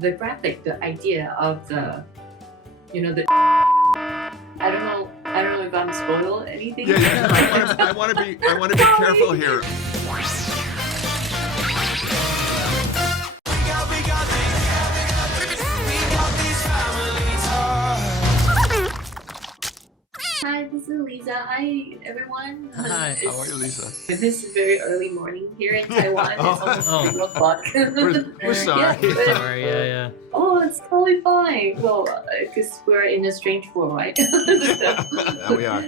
the graphic, the idea of the, the. I don't know if I'm spoiled anything. Yeah. I want to be careful here. Hi, this is Lisa. Hi, everyone. Hi. How are you, Lisa? This is very early morning here in Taiwan. It's almost 3 o'clock. We're sorry. Yeah, Sorry, yeah. Oh, it's totally fine. Well, because we're in a strange world, right? Yeah, we are.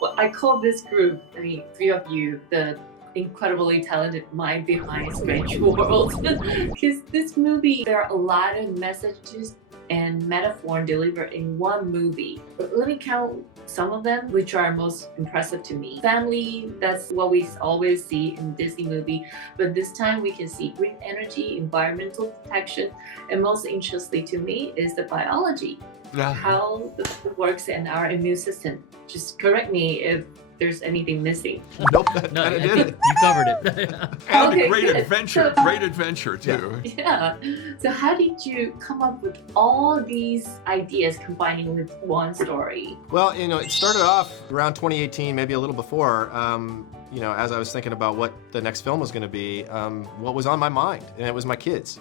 Well, I call this group, 3 of you, the incredibly talented mind behind Strange World. Because this movie, there are a lot of messages and metaphor delivered in one movie. But let me count some of them, which are most impressive to me. Family, that's what we always see in Disney movie, but this time we can see green energy, environmental protection, and most interesting to me is the biology. Yeah. How the food works in our immune system. Just correct me if there's anything missing. Nope, No, that I did think it. you covered it. And Okay, a great good. adventure. So- Great adventure, too. Yeah. So how did you come up with all these ideas combining with one story? Well, it started off around 2018, maybe a little before. As I was thinking about what the next film was going to be, what was on my mind, and it was my kids.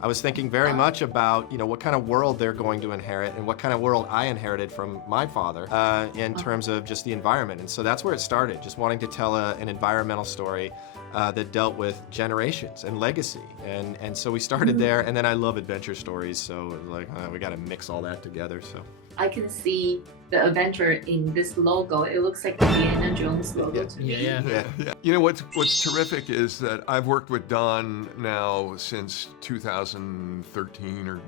I was thinking very much about, what kind of world they're going to inherit and what kind of world I inherited from my father in terms of just the environment. And so that's where it started, just wanting to tell an environmental story that dealt with generations and legacy. And so we started there, and then I love adventure stories, so we got to mix all that together. So I can see the adventure in this logo. It looks like the Indiana Jones logo to me. Yeah. You know what's terrific is that I've worked with Don now since 2013 or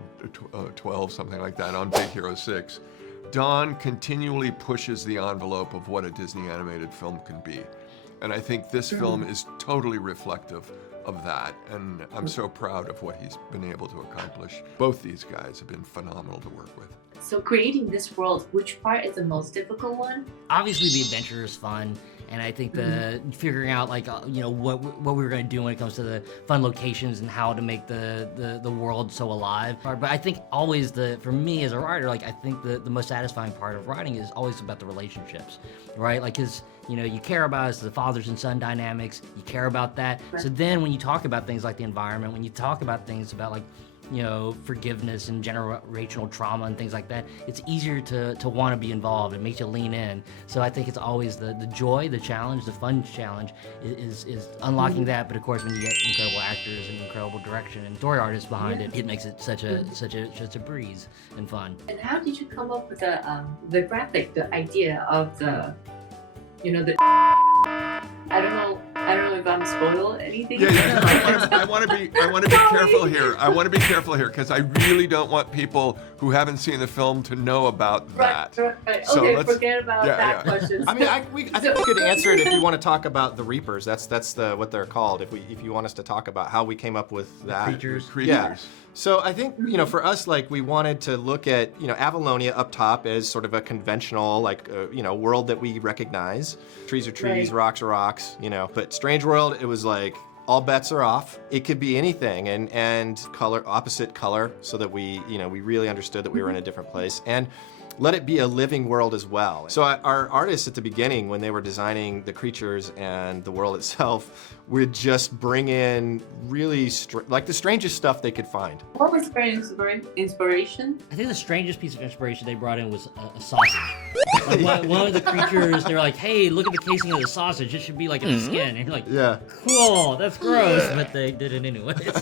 12, something like that, on Big Hero 6. Don continually pushes the envelope of what a Disney animated film can be. And I think this film is totally reflective of that, and I'm so proud of what he's been able to accomplish. Both these guys have been phenomenal to work with. So creating this world, which part is the most difficult one? Obviously, the adventure is fun, and I think the figuring out what we were going to do when it comes to the fun locations and how to make the world so alive. But I think always for me as a writer, I think the most satisfying part of writing is always about the relationships, right? Because you care about the fathers and son dynamics, you care about that. Right. So then when you talk about things like the environment, when you talk about things about forgiveness and generational trauma and things like that, it's easier to want to be involved. It makes you lean in. So I think it's always the joy, the challenge, the fun challenge is unlocking that. But of course, when you get incredible actors and incredible direction and story artists behind it, it makes it such a breeze and fun. And how did you come up with the graphic, the idea of the, the. I don't know if I'm spoiled anything. Yeah. I want to be careful here. I want to be careful here because I really don't want people who haven't seen the film to know about that. Right. So Okay, let's- forget about that question. I mean, I think we could answer it if you want to talk about the Reapers. That's what they're called. If you want us to talk about how we came up with that. Creatures. Yeah. So I think, for us, we wanted to look at, Avalonia up top as sort of a conventional, world that we recognize. Trees are trees, Right. rocks are rocks, But Strange World, it was all bets are off. It could be anything, and opposite color, so that we really understood that we were in a different place. And let it be a living world as well. So our artists at the beginning, when they were designing the creatures and the world itself, would just bring in really the strangest stuff they could find. What was your inspiration? I think the strangest piece of inspiration they brought in was a sausage. One of the creatures, they were like, "Hey, look at the casing of the sausage. It should be like a skin." And you're like, Yeah. "Cool, that's gross," but they did it anyways.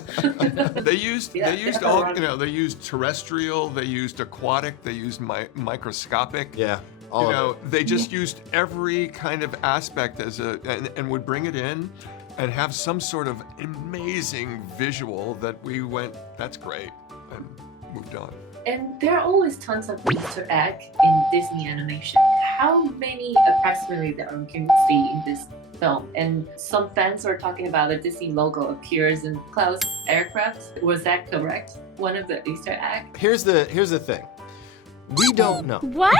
They used terrestrial, they used aquatic, they used microscopic. Yeah. All of it. They just used every kind of aspect and would bring it in and have some sort of amazing visual that we went, that's great, and moved on. And there are always tons of Easter egg in Disney animation. How many approximately there are can we see in this film? And some fans are talking about the Disney logo appears in Cloud's aircraft. Was that correct? One of the Easter egg? Here's the thing. We don't know. What?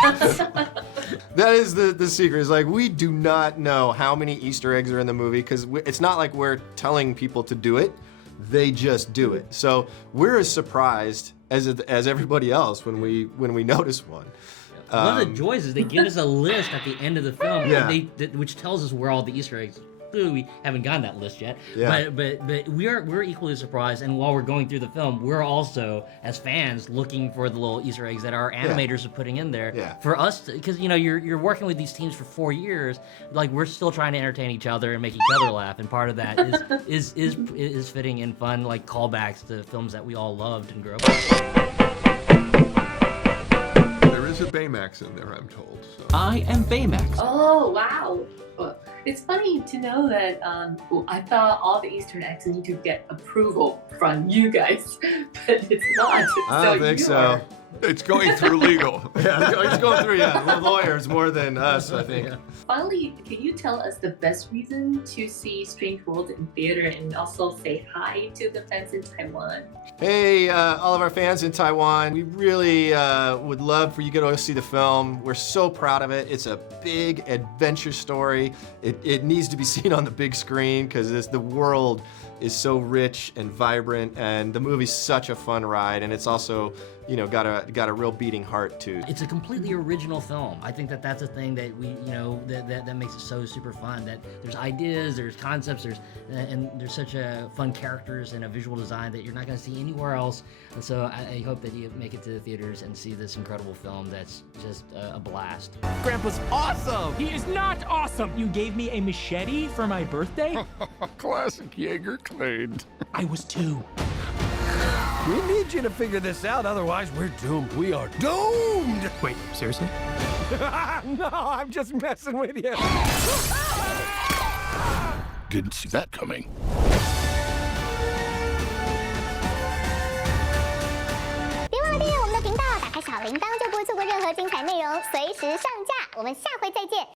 That is the secret. Is we do not know how many Easter eggs are in the movie because it's not like we're telling people to do it. they just do it. So we're as surprised as everybody else when we notice one. One of the joys is they give us a list at the end of the film, Yeah. which tells us where all the Easter eggs. Clearly, we haven't gotten that list yet. Yeah. But we're equally surprised, and while we're going through the film, we're also as fans looking for the little Easter eggs that our animators are putting in there. Yeah. For us, because you're working with these teams for 4 years, like we're still trying to entertain each other and make each other laugh, and part of that is fitting in fun like callbacks to films that we all loved and grew up with. There is a Baymax in there, I'm told. So. I am Baymax. Oh, wow. Well, it's funny to know that I thought all the Easter eggs need to get approval from you guys, but it's not. I don't think you so. are- It's going through legal. Yeah, it's going through, the lawyers more than us, I think. Finally, can you tell us the best reason to see strangeworld in theater and also say hi to the fans in Taiwan? Hey, all of our fans in Taiwan, we really would love for you to go see the film. We're so proud of it. It's a big adventure story. It needs to be seen on the big screen because the world is so rich and vibrant, and the movie's such a fun ride, and it's also got a real beating heart too. It's a completely original film. I think that's a thing that we, that makes it so super fun. That there's ideas, there's concepts, and there's such a fun characters and a visual design that you're not going to see anywhere else. And so I hope that you make it to the theaters and see this incredible film that's just a blast. Grandpa's awesome! He is not awesome! You gave me a machete for my birthday? Classic Jaeger Clade. I was 2. We need you to figure this out, otherwise we're doomed. We are doomed! Wait, seriously? No, I'm just messing with you. Didn't see that coming. 别忘了订阅我们的频道，打开小铃铛就不会错过任何精彩内容，随时上架。我们下回再见。